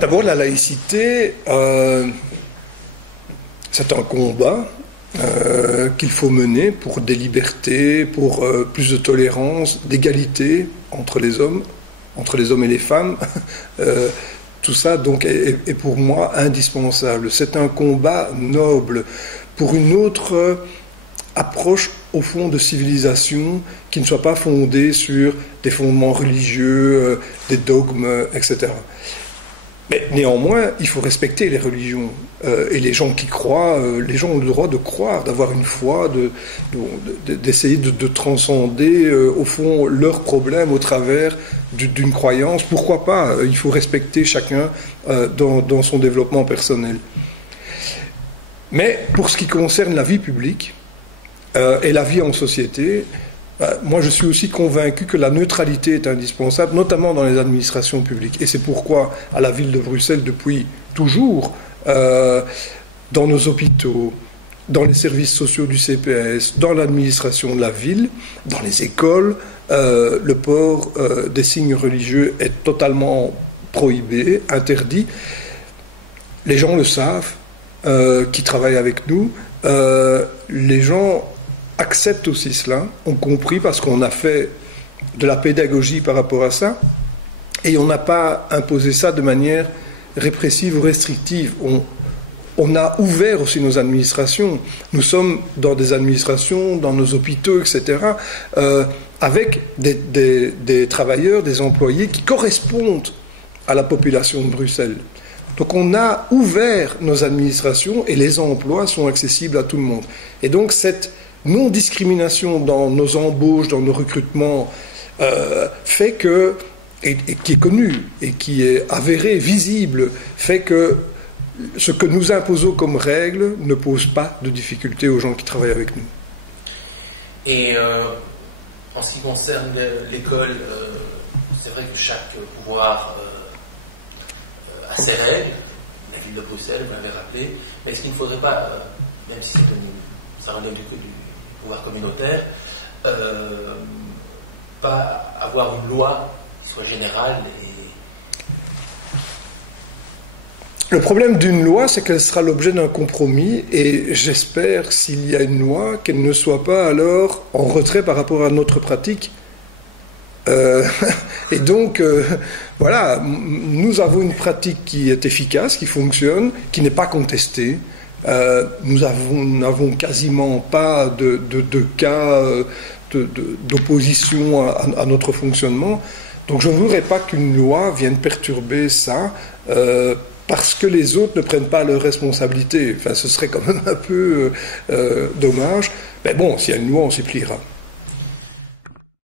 D'abord, la laïcité, c'est un combat qu'il faut mener pour des libertés, pour plus de tolérance, d'égalité entre les hommes et les femmes. Tout ça, donc, est pour moi indispensable. C'est un combat noble pour une autre approche, au fond, de civilisation qui ne soit pas fondée sur des fondements religieux, des dogmes, etc. Mais néanmoins, il faut respecter les religions. Et les gens qui croient, les gens ont le droit de croire, d'avoir une foi, d'essayer de transcender, au fond, leurs problèmes au travers d'une croyance. Pourquoi pas? Il faut respecter chacun dans son développement personnel. Mais pour ce qui concerne la vie publique et la vie en société, moi je suis aussi convaincu que la neutralité est indispensable, notamment dans les administrations publiques. Et c'est pourquoi, à la ville de Bruxelles, depuis toujours, dans nos hôpitaux, dans les services sociaux du CPS, dans l'administration de la ville, dans les écoles, le port des signes religieux est totalement prohibé, interdit. Les gens le savent, qui travaillent avec nous. Les gens acceptent aussi cela, ont compris, parce qu'on a fait de la pédagogie par rapport à ça, et on n'a pas imposé ça de manière répressive ou restrictive. On a ouvert aussi nos administrations. Nous sommes dans des administrations, dans nos hôpitaux, etc., avec des travailleurs, des employés qui correspondent à la population de Bruxelles. Donc on a ouvert nos administrations et les emplois sont accessibles à tout le monde. Et donc cette non-discrimination dans nos embauches, dans nos recrutements, fait que, et qui est connu, et qui est avéré, visible, fait que ce que nous imposons comme règle ne pose pas de difficulté aux gens qui travaillent avec nous. Et en ce qui concerne l'école, c'est vrai que chaque pouvoir a ses règles. La ville de Bruxelles, vous l'avez rappelé, mais est-ce qu'il ne faudrait pas, même si ça relève du pouvoir communautaire, pas avoir une loi qui soit générale et... Le problème d'une loi, c'est qu'elle sera l'objet d'un compromis, et j'espère, s'il y a une loi, qu'elle ne soit pas alors en retrait par rapport à notre pratique. Et donc, voilà, nous avons une pratique qui est efficace, qui fonctionne, qui n'est pas contestée. Nous n'avons quasiment pas de cas d'opposition à notre fonctionnement. Donc je ne voudrais pas qu'une loi vienne perturber ça, parce que les autres ne prennent pas leurs responsabilités. Enfin, ce serait quand même un peu dommage. Mais bon, s'il y a une loi, on s'y pliera.